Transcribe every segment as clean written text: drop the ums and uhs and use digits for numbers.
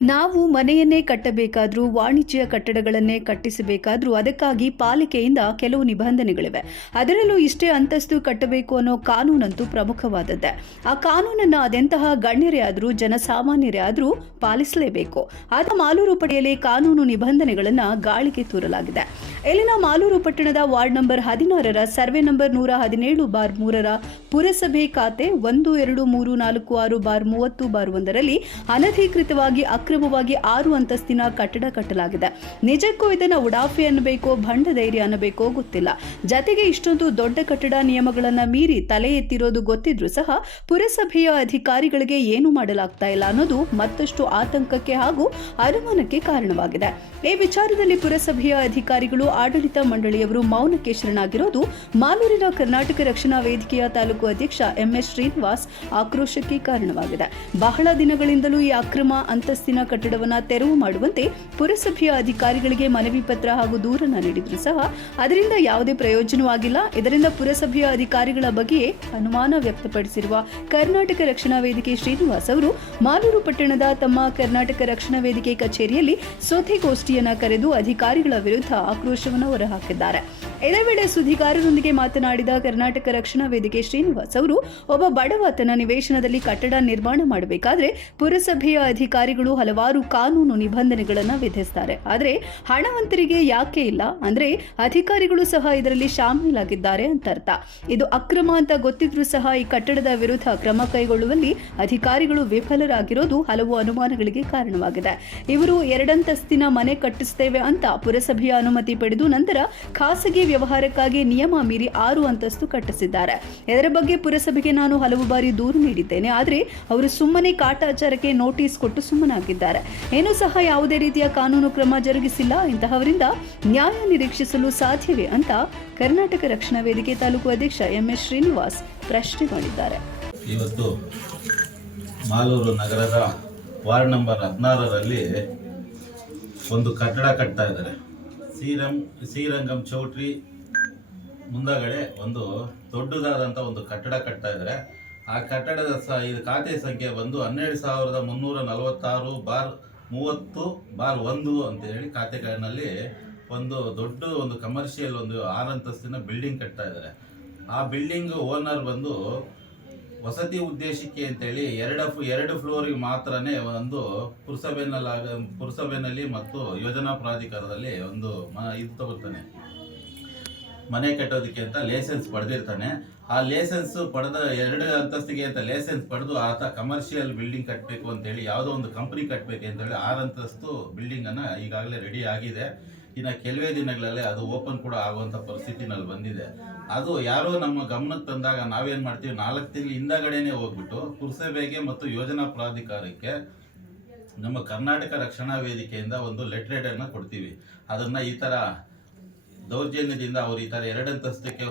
ನಾವು ಮನೆಯನ್ನೇ ಕಟ್ಟಬೇಕಾದ್ರೂ ವಾಣಿಜ್ಯ ಕಟ್ಟಡಗಳನ್ನೇ ಕಟ್ಟಿಸಬೇಕಾದ್ರೂ ಅದಕ್ಕಾಗಿ ಪಾಲಿಕೆಯಿಂದ ಕೆಲವು ನಿಬಂಧನೆಗಳಿವೆ. ಅದರಲ್ಲೂ ಇಷ್ಟೇ ಅಂತಸ್ತು ಕಟ್ಟಬೇಕು ಅನ್ನೋ ಕಾನೂನಂತೂ ಪ್ರಮುಖವಾದದ್ದೇ. ಆ ಕಾನೂನನ್ನು ಅದೆಂತಹ ಗಣ್ಯರೇ ಆದರೂ ಜನಸಾಮಾನ್ಯರೇ ಆದರೂ ಪಾಲಿಸಲೇಬೇಕು. ಆದ ಮಾಲೂರು ಪಡೆಯಲ್ಲಿ ಕಾನೂನು ನಿಬಂಧನೆಗಳನ್ನು ಗಾಳಿಗೆ ತೂರಲಾಗಿದೆ. ಇಲ್ಲಿನ ಮಾಲೂರು ಪಟ್ಟಣದ ವಾರ್ಡ್ ನಂಬರ್ 16ರ ಸರ್ವೆ ನಂಬರ್ 117/3ರ ಪುರಸಭೆ ಖಾತೆ 12346/30/1ರಲ್ಲಿ ಅನಧಿಕೃತವಾಗಿ ಅಕ್ರಮವಾಗಿ 6 ಅಂತಸ್ತಿನ ಕಟ್ಟಡ ಕಟ್ಟಲಾಗಿದೆ. ನಿಜಕ್ಕೂ ಇದನ್ನು ಉಡಾಫೆ ಅನ್ನಬೇಕೋ ಭಂಡ ಧೈರ್ಯ ಅನ್ನಬೇಕೋ ಗೊತ್ತಿಲ್ಲ. ಜತೆಗೆ ಇಷ್ಟೊಂದು ದೊಡ್ಡ ಕಟ್ಟಡ ನಿಯಮಗಳನ್ನು ಮೀರಿ ತಲೆ ಎತ್ತಿರೋದು ಗೊತ್ತಿದ್ರೂ ಸಹ ಪುರಸಭೆಯ ಅಧಿಕಾರಿಗಳಿಗೆ ಏನು ಮಾಡಲಾಗ್ತಾ ಇಲ್ಲ ಅನ್ನೋದು ಮತ್ತಷ್ಟು ಆತಂಕಕ್ಕೆ ಹಾಗೂ ಅನುಮಾನಕ್ಕೆ ಕಾರಣವಾಗಿದೆ. ಈ ವಿಚಾರದಲ್ಲಿ ಪುರಸಭೆಯ ಅಧಿಕಾರಿಗಳು ಆಡಳಿತ ಮಂಡಳಿಯವರು ಮೌನಕ್ಕೆ ಶರಣಾಗಿರೋದು ಮಾಲೂರಿನ ಕರ್ನಾಟಕ ರಕ್ಷಣಾ ವೇದಿಕೆಯ ತಾಲೂಕು ಅಧ್ಯಕ್ಷ MS ಶ್ರೀನಿವಾಸ್ ಆಕ್ರೋಶಕ್ಕೆ ಕಾರಣವಾಗಿದೆ. ಬಹಳ ದಿನಗಳಿಂದಲೂ ಈ ಅಕ್ರಮ ಅಂತಸ್ತಿನ ಕಟ್ಟಡವನ್ನು ತೆರವು ಮಾಡುವಂತೆ ಪುರಸಭೆಯ ಅಧಿಕಾರಿಗಳಿಗೆ ಮನವಿ ಪತ್ರ ಹಾಗೂ ದೂರನ್ನು ನೀಡಿದ್ರು ಸಹ ಅದರಿಂದ ಯಾವುದೇ ಪ್ರಯೋಜನವಾಗಿಲ್ಲ. ಇದರಿಂದ ಪುರಸಭೆಯ ಅಧಿಕಾರಿಗಳ ಬಗ್ಗೆಯೇ ಅನುಮಾನ ವ್ಯಕ್ತಪಡಿಸಿರುವ ಕರ್ನಾಟಕ ರಕ್ಷಣಾ ವೇದಿಕೆ ಶ್ರೀನಿವಾಸ್ ಅವರು ಮಾಲೂರು ಪಟ್ಟಣದ ತಮ್ಮ ಕರ್ನಾಟಕ ರಕ್ಷಣಾ ವೇದಿಕೆ ಕಚೇರಿಯಲ್ಲಿ ಸುದ್ದಿಗೋಷ್ಠಿಯನ್ನು ಕರೆದು ಅಧಿಕಾರಿಗಳ ವಿರುದ್ಧ ಆಕ್ರೋಶವನ್ನು ಹೊರಹಾಕಿದ್ದಾರೆ. ಇದೇ ವೇಳೆ ಸುದ್ದಿಗಾರರೊಂದಿಗೆ ಮಾತನಾಡಿದ ಕರ್ನಾಟಕ ರಕ್ಷಣಾ ವೇದಿಕೆ ಶ್ರೀನಿವಾಸ್ ಅವರು, ಒಬ್ಬ ಬಡವ ತನ್ನ ನಿವೇಶನದಲ್ಲಿ ಕಟ್ಟಡ ನಿರ್ಮಾಣ ಮಾಡಬೇಕಾದ್ರೆ ಪುರಸಭೆಯ ಅಧಿಕಾರಿಗಳು ಹಲವಾರು ಕಾನೂನು ನಿಬಂಧನೆಗಳನ್ನು ವಿಧಿಸುತ್ತಾರೆ. ಆದರೆ ಹಣವಂತರಿಗೆ ಯಾಕೆ ಇಲ್ಲ ಅಂದ್ರೆ ಅಧಿಕಾರಿಗಳು ಸಹ ಇದರಲ್ಲಿ ಶಾಮೀಲಾಗಿದ್ದಾರೆ ಅಂತ ಅರ್ಥ. ಇದು ಅಕ್ರಮ ಅಂತ ಗೊತ್ತಿದ್ರೂ ಸಹ ಈ ಕಟ್ಟಡದ ವಿರುದ್ಧ ಕ್ರಮ ಕೈಗೊಳ್ಳುವಲ್ಲಿ ಅಧಿಕಾರಿಗಳು ವಿಫಲರಾಗಿರೋದು ಹಲವು ಅನುಮಾನಗಳಿಗೆ ಕಾರಣವಾಗಿದೆ. ಇವರು 2 ಅಂತಸ್ತಿನ ಮನೆ ಕಟ್ಟಿಸುತ್ತೇವೆ ಅಂತ ಪುರಸಭೆಯ ಅನುಮತಿ ಪಡೆದು ನಂತರ ಖಾಸಗಿ ವ್ಯವಹಾರಕ್ಕಾಗಿ ನಿಯಮ ಮೀರಿ 6 ಅಂತಸ್ತು ಕಟ್ಟಿಸಿದ್ದಾರೆ. ಇದರ ಬಗ್ಗೆ ಪುರಸಭೆಗೆ ನಾನು ಹಲವು ಬಾರಿ ದೂರು ನೀಡಿದ್ದೇನೆ. ಆದರೆ ಅವರು ಸುಮ್ಮನೆ ಕಾಟಾಚಾರಕ್ಕೆ ನೋಟಿಸ್ ಕೊಟ್ಟು ಸುಮ್ಮನಾಗಿದ್ದಾರೆ. ಏನೂ ಸಹ ಯಾವುದೇ ರೀತಿಯ ಕಾನೂನು ಕ್ರಮ ಜರುಗಿಸಿಲ್ಲ. ಇಂತಹವರಿಂದ ನ್ಯಾಯ ನಿರೀಕ್ಷಿಸಲು ಸಾಧ್ಯವೇ ಅಂತ ಕರ್ನಾಟಕ ರಕ್ಷಣಾ ವೇದಿಕೆ ತಾಲೂಕು ಅಧ್ಯಕ್ಷ MS ಶ್ರೀನಿವಾಸ್ ಪ್ರಶ್ನೆ ಮಾಡಿದ್ದಾರೆ. ಇವತ್ತು ಮಾಲೂರು ನಗರದ ವಾರ್ಡ್ ನಂಬರ್ 16ರಲ್ಲಿ ಒಂದು ಕಟ್ಟಡ ಕಟ್ತಾ ಇದ್ದಾರೆ. ಶ್ರೀರಂಗಂ ಚೌಟ್ರಿ ಮುಂದಗಡೆ ಒಂದು ದೊಡ್ಡದಾದಂಥ ಒಂದು ಕಟ್ಟಡ ಕಟ್ತಾ ಇದ್ದಾರೆ. ಆ ಕಟ್ಟಡದ ಇದು ಖಾತೆ ಸಂಖ್ಯೆ ಬಂದು 12346/30/1 ಅಂತ ಹೇಳಿ ಖಾತೆಗಳಲ್ಲಿ ಒಂದು ದೊಡ್ಡ ಒಂದು ಕಮರ್ಷಿಯಲ್ ಒಂದು 6 ಅಂತಸ್ತಿನ ಬಿಲ್ಡಿಂಗ್ ಕಟ್ತಾ ಇದ್ದಾರೆ. ಆ ಬಿಲ್ಡಿಂಗ್ ಓನರ್ ಬಂದು ವಸತಿ ಉದ್ದೇಶಕ್ಕೆ ಅಂತೇಳಿ 2 ಫ್ಲೋರಿಗೆ ಮಾತ್ರನೇ ಒಂದು ಪುರಸಭೆನಲ್ಲಿ ಮತ್ತು ಯೋಜನಾ ಪ್ರಾಧಿಕಾರದಲ್ಲಿ ಒಂದು ಇದು ತಗೊಳ್ತಾನೆ, ಮನೆ ಕಟ್ಟೋದಕ್ಕೆ ಅಂತ ಲೈಸೆನ್ಸ್ ಪಡೆದಿರ್ತಾನೆ. ಆ ಲೈಸೆನ್ಸ್ ಪಡೆದ 2 ಅಂತಸ್ತಿಗೆ ಅಂತ ಲೈಸೆನ್ಸ್ ಪಡೆದು ಆತ ಕಮರ್ಷಿಯಲ್ ಬಿಲ್ಡಿಂಗ್ ಕಟ್ಟಬೇಕು ಅಂತೇಳಿ ಯಾವುದೋ ಒಂದು ಕಂಪನಿ ಕಟ್ಟಬೇಕು ಅಂತೇಳಿ 6 ಅಂತಸ್ತು ಬಿಲ್ಡಿಂಗ್ ಅನ್ನ ಈಗಾಗಲೇ ರೆಡಿ ಆಗಿದೆ. ಇನ್ನು ಕೆಲವೇ ದಿನಗಳಲ್ಲಿ ಅದು ಓಪನ್ ಕೂಡ ಆಗುವಂಥ ಪರಿಸ್ಥಿತಿನಲ್ಲಿ ಬಂದಿದೆ. ಅದು ಯಾರೋ ನಮ್ಮ ಗಮನಕ್ಕೆ ತಂದಾಗ ನಾವೇನು ಮಾಡ್ತೀವಿ, 4 ತಿಂಗಳ ಹಿಂದಗಡೆನೆ ಹೋಗ್ಬಿಟ್ಟು ಪುರಸಭೆಗೆ ಮತ್ತು ಯೋಜನಾ ಪ್ರಾಧಿಕಾರಕ್ಕೆ ನಮ್ಮ ಕರ್ನಾಟಕ ರಕ್ಷಣಾ ವೇದಿಕೆಯಿಂದ ಒಂದು ಲೆಟರ್ ಕೊಡ್ತೀವಿ. ಅದನ್ನ ಈ ಥರ ದೌರ್ಜನ್ಯದಿಂದ ಅವ್ರು ಈ ಥರ 2 ಅಂತಸ್ತಕ್ಕೆ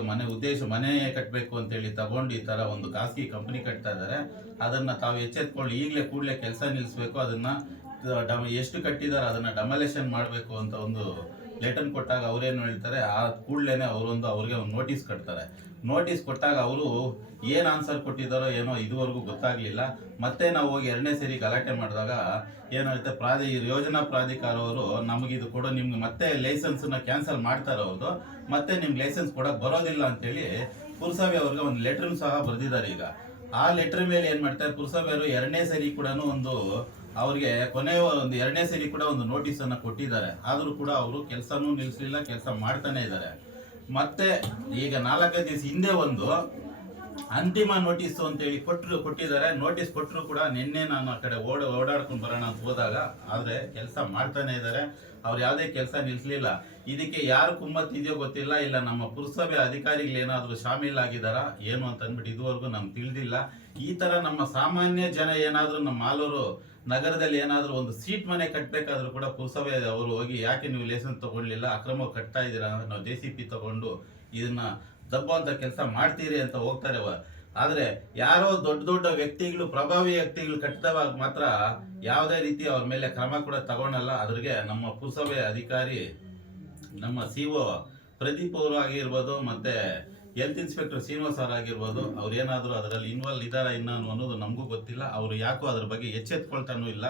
ಮನೆ ಕಟ್ಟಬೇಕು ಅಂತೇಳಿ ತಗೊಂಡು ಈ ಥರ ಒಂದು ಖಾಸಗಿ ಕಂಪನಿ ಕಟ್ತಾ ಇದ್ದಾರೆ. ಅದನ್ನು ತಾವು ಎಚ್ಚೆತ್ಕೊಳ್ಳಿ, ಈಗಲೇ ಕೂಡಲೇ ಕೆಲಸ ನಿಲ್ಲಿಸಬೇಕು, ಅದನ್ನು ಎಷ್ಟು ಕಟ್ಟಿದ್ದಾರೆ ಅದನ್ನು ಡಮಲೇಷನ್ ಮಾಡಬೇಕು ಅಂತ ಒಂದು ಲೆಟರ್ ಕೊಟ್ಟಾಗ ಅವ್ರೇನು ಹೇಳ್ತಾರೆ, ಆ ಕೂಡಲೇ ಅವ್ರಿಗೆ ಒಂದು ನೋಟಿಸ್ ಕಟ್ತಾರೆ. ನೋಟಿಸ್ ಕೊಟ್ಟಾಗ ಅವರು ಏನು ಆನ್ಸರ್ ಕೊಟ್ಟಿದ್ದಾರೋ ಏನೋ ಇದುವರೆಗೂ ಗೊತ್ತಾಗಲಿಲ್ಲ. ಮತ್ತೆ ನಾವು ಹೋಗಿ 2ನೇ ಸರಿ ಗಲಾಟೆ ಮಾಡಿದಾಗ ಏನಾಗುತ್ತೆ, ಯೋಜನಾ ಪ್ರಾಧಿಕಾರವರು ನಮಗಿದು ಕೊಡೋ, ನಿಮ್ಗೆ ಮತ್ತೆ ಲೈಸೆನ್ಸನ್ನ ಕ್ಯಾನ್ಸಲ್ ಮಾಡ್ತಾರೆ, ಅವ್ರದ್ದು ಮತ್ತೆ ನಿಮ್ಗೆ ಲೈಸೆನ್ಸ್ ಕೊಡೋಕೆ ಬರೋದಿಲ್ಲ ಅಂತೇಳಿ ಪುರಸಭೆ ಅವ್ರಿಗೆ ಒಂದು ಲೆಟರ್ ಸಹ ಬರೆದಿದ್ದಾರೆ. ಈಗ ಆ ಲೆಟರ್ ಮೇಲೆ ಏನು ಮಾಡ್ತಾರೆ, ಪುರಸಭೆಯವರು 2ನೇ ಸರಿ ಕೂಡ ಅವ್ರಿಗೆ ಕೊನೆಯ ಒಂದು 2ನೇ ಸರಿ ಕೂಡ ಒಂದು ನೋಟಿಸ್ ಅನ್ನ ಕೊಟ್ಟಿದ್ದಾರೆ. ಆದರೂ ಕೂಡ ಅವರು ಕೆಲಸನೂ ನಿಲ್ಲಿಸಲಿಲ್ಲ, ಕೆಲಸ ಮಾಡ್ತಾನೆ ಇದ್ದಾರೆ. ಮತ್ತೆ ಈಗ 4 ದಿವಸ ಹಿಂದೆ ಒಂದು ಅಂತಿಮ ನೋಟಿಸ್ ಅಂತೇಳಿ ಕೊಟ್ಟಿದ್ದಾರೆ. ನೋಟಿಸ್ ಕೊಟ್ಟರು ಕೂಡ ನಿನ್ನೆ ನಾನು ಆ ಕಡೆ ಓಡಾಡ್ಕೊಂಡು ಬರೋಣ ಅಂತ ಹೋದಾಗ ಆದರೆ ಕೆಲಸ ಮಾಡ್ತಾನೆ ಇದ್ದಾರೆ. ಅವ್ರು ಯಾವುದೇ ಕೆಲಸ ನಿಲ್ಲಿಸಲಿಲ್ಲ. ಇದಕ್ಕೆ ಯಾರು ಕುಮ್ಮತ್ತಿದೆಯೋ ಗೊತ್ತಿಲ್ಲ, ಇಲ್ಲ ನಮ್ಮ ಪುರಸಭೆ ಅಧಿಕಾರಿಗಳು ಏನಾದರೂ ಶಾಮೀಲಾಗಿದ್ದಾರಾ ಏನು ಅಂತ ಅಂದ್ಬಿಟ್ಟು ಇದುವರೆಗೂ ನಮ್ಗೆ ತಿಳಿದಿಲ್ಲ. ಈ ಥರ ನಮ್ಮ ಸಾಮಾನ್ಯ ಜನ ಏನಾದರೂ ನಮ್ಮ ಮಾಲೂರು ನಗರದಲ್ಲಿ ಏನಾದರೂ ಒಂದು ಸೀಟ್ ಮನೆ ಕಟ್ಟಬೇಕಾದ್ರೂ ಕೂಡ ಪುರಸಭೆ ಅವರು ಹೋಗಿ ಯಾಕೆ ನೀವು ಲೈಸೆನ್ಸ್ ತಗೊಳ್ಳಿಲ್ಲ, ಅಕ್ರಮ ಕಟ್ತಾ ಇದ್ದೀರಾ, ನಾವು JCB ತಗೊಂಡು ಇದನ್ನ ದಬ್ಬುವಂಥ ಕೆಲಸ ಮಾಡ್ತೀರಿ ಅಂತ ಹೋಗ್ತಾರೆ. ಆದರೆ ಯಾರೋ ದೊಡ್ಡ ವ್ಯಕ್ತಿಗಳು, ಪ್ರಭಾವಿ ವ್ಯಕ್ತಿಗಳು ಕಟ್ಟಿದವಾಗ ಮಾತ್ರ ಯಾವುದೇ ರೀತಿ ಅವ್ರ ಮೇಲೆ ಕ್ರಮ ಕೂಡ ತಗೊಳಲ್ಲ. ಅದ್ರಿಗೆ ನಮ್ಮ ಪುರಸಭೆ ಅಧಿಕಾರಿ, ನಮ್ಮ CO ಪ್ರದೀಪ್ ಅವರು ಆಗಿರ್ಬೋದು, ಮತ್ತೆ ಹೆಲ್ತ್ ಇನ್ಸ್ಪೆಕ್ಟರ್ ಶ್ರೀನಿವಾಸ್ ಸರ್ ಆಗಿರ್ಬೋದು, ಅವ್ರು ಏನಾದರೂ ಅದರಲ್ಲಿ ಇನ್ವಾಲ್ವ್ ಇದ್ದಾರಾ ಇನ್ನೂ ಅನ್ನೋದು ನಮಗೂ ಗೊತ್ತಿಲ್ಲ. ಅವರು ಯಾಕೋ ಅದ್ರ ಬಗ್ಗೆ ಎಚ್ಚೆತ್ಕೊಳ್ತಾನೂ ಇಲ್ಲ.